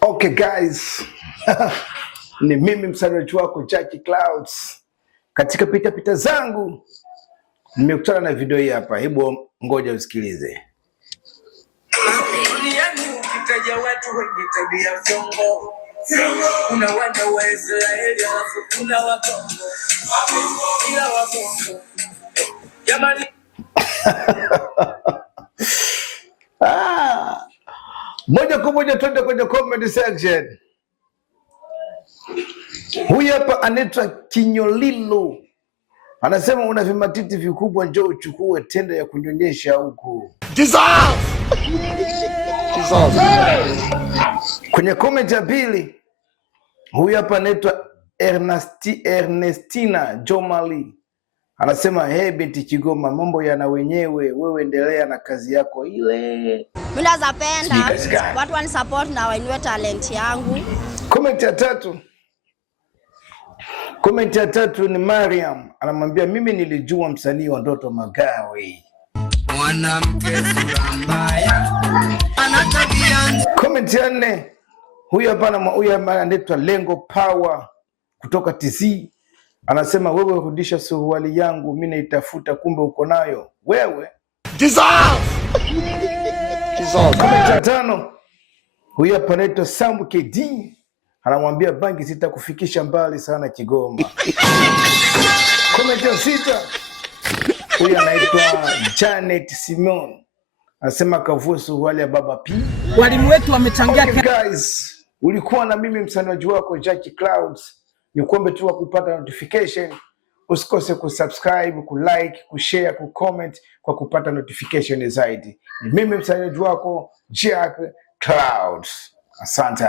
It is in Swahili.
Okay guys, ni mimi msanii wako Jackie Clouds. Katika pita zangu nimekutana na video hii hapa, hebu ngoja usikilize. Duniani ukitaja watu wenye tabia zongo, kuna wana wa Israeli alafu kuna wabongo, ila wabongo jamani. Moja kwa moja twende kwenye comment section. Huyu hapa anaitwa Kinyolilo. Anasema una vimatiti vikubwa, njoo uchukue tenda ya kunyonyesha huku. Kwenye comment ya pili, huyu hapa anaitwa Ernestina Jomali. Anasema hey binti Kigoma, mambo yana wenyewe, wewe endelea na kazi yako ile. Mimi nazapenda watu wani support na wainue talent yangu. Comment ya tatu ni Mariam, anamwambia mimi nilijua msanii wa Ndoto Magawi. Mwanamke sura mbaya anatabia. Comment ya 4, huyu hapa anaitwa Lengo Power kutoka TZ. Anasema wewe rudisha suruali yangu, mimi naitafuta kumbe uko nayo wewe. Comment ya 5, huyu hapa anaitwa Sam KD. Anamwambia bangi sitakufikisha mbali sana Kigoma. Comment ya 6, huyu anaitwa Janet Simon. Anasema kavua suruali ya Baba P. Walimu wetu wamechangia. Okay guys, ulikuwa na mimi msanii wako Jackie Clouds. Nikuombe tu kupata notification. Usikose kusubscribe, kulike, kushare, kucomment kwa kupata notification zaidi. Ni mimi msanii wako Jackie Clouds. Asante.